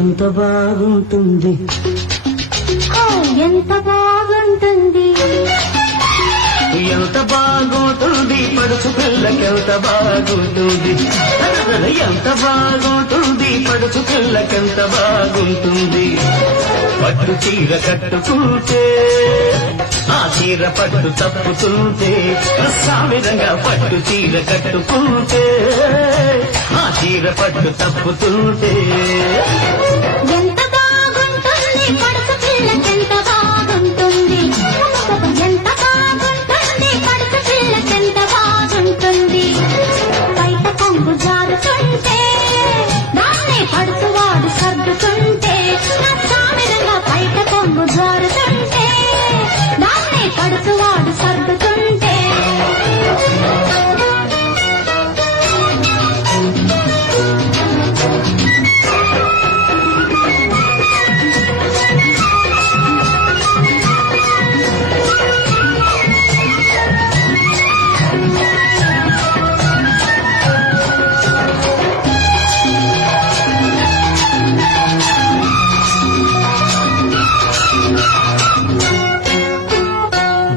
ఎంత బాగుంటుంది, ఎంత బాగుంటుంది, ఎంత బాగుంటుంది పడుచు పిల్లకెంత బాగుంటుంది, ఎంత బాగుంటుంది పడుచు పిల్లకెంత బాగుంటుంది. పట్టు చీర కట్టుకుంటే ఆ చీర పట్టు తప్పుతుంటే, సామిరంగా పట్టు చీర కట్టుకుంటే ఆ చీర పట్టు తప్పుతుంటే. ఎంత బాగుంటుంది పడుచు పిల్లకెంత బాగుంటుంది, ఎంత బాగుంటుంది పడుచు పిల్లకెంత బాగుంటుంది. బయట కొంగు జారుతుంటే దాన్ని పడుచువాడు సర్దుతుంటే, సామిరంగా బయట కొంగు జారుతుంటే దాన్ని పడుచువాడు సర్దుతుంటే.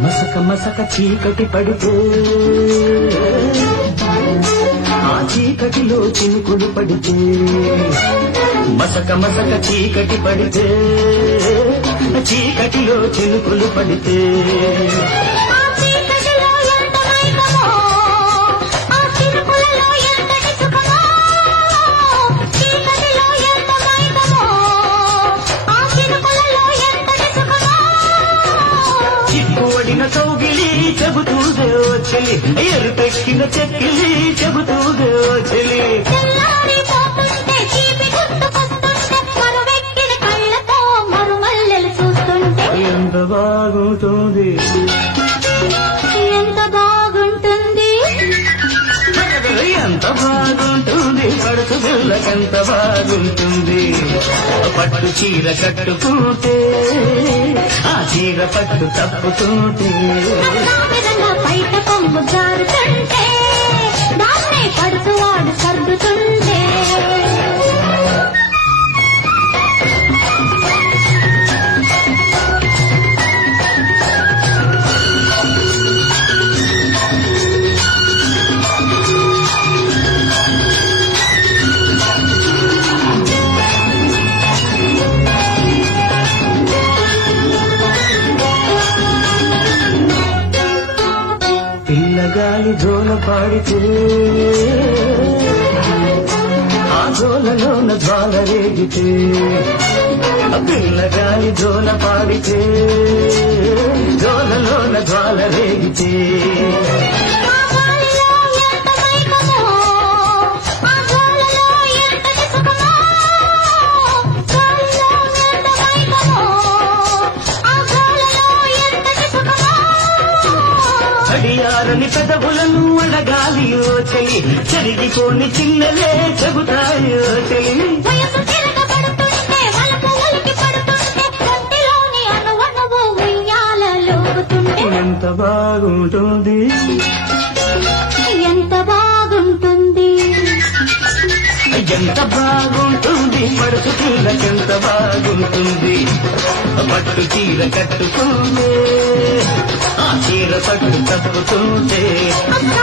మసక మసక చీకటి పడితే ఆ చీకటిలో చినుకులు పడితే, మసక మసక చీకటి పడితే చీకటిలో చినుకులు పడితే. ఆ చీకటిలో ఎంత మైకమో, ఆ చినుకులలో ఎంతటి సుఖమో, చీకటిలో ఎంత మైకమో, ఆ చినుకులలో ఎంతటి సుఖమో. చిక్కువడిన కౌగిలి చెబుతూదే ఓ చెలి, ఎరుపెక్కిన చెక్కిలి చెబుతూదే ఓ చెలి. తెల్లారిపోతుంటే తీపి గుర్తుకొస్తుంటే, మరువెక్కిన కళ్ళతో మరుమల్లెలు చూస్తుంటే. ఎంత బాగుంటుంది, ఎంత బాగుంటుంది, ఎంత బాగుంటుంది పడుచు పిల్లకెంత బాగుంటుంది. పట్టు చీర కట్టుకుంటే ఆ చీర పట్టు తప్పుతుంటే. సామిరంగా బయట కొమ్ము జారుతుంటే దాన్నే పడుచువాడు సర్దుతుంటే. పిల్లగాలి జోల పాడితే ఆ జోలలోన జ్వాల రేగితే, పిల్లగాలి జోల పాడితే జోలలోన జ్వాల రేగితే. ఆ గాలిలో ఎంత మైకమో, ఆ గాలిలో ఎంతటి సుఖమో, గాలిలో ఎంత మైకమో, ఆ గాలిలో ఎంతటి సుఖమో. అడియారని పెదవులను అడగాలి ఓ చెలి, చెరిగిపోని చిన్నలే చెబుతాయి ఓ చెలి. వయసు తిరగబడుతుంటే వలపు ఉలికి పడుతుంటే, ఒంటిలోని అణువణువు ఉయ్యాలలూగుతుంటే. ఎంత బాగుంటుంది, ఎంత బాగుంటుంది, ఎంత బాగుంటుంది పడుచు పిల్లకెంత బాగుంటుంది. పట్టు చీర కట్టుకుంటే ఆ చీర పట్టు తప్పుతుంటే. అబ్బా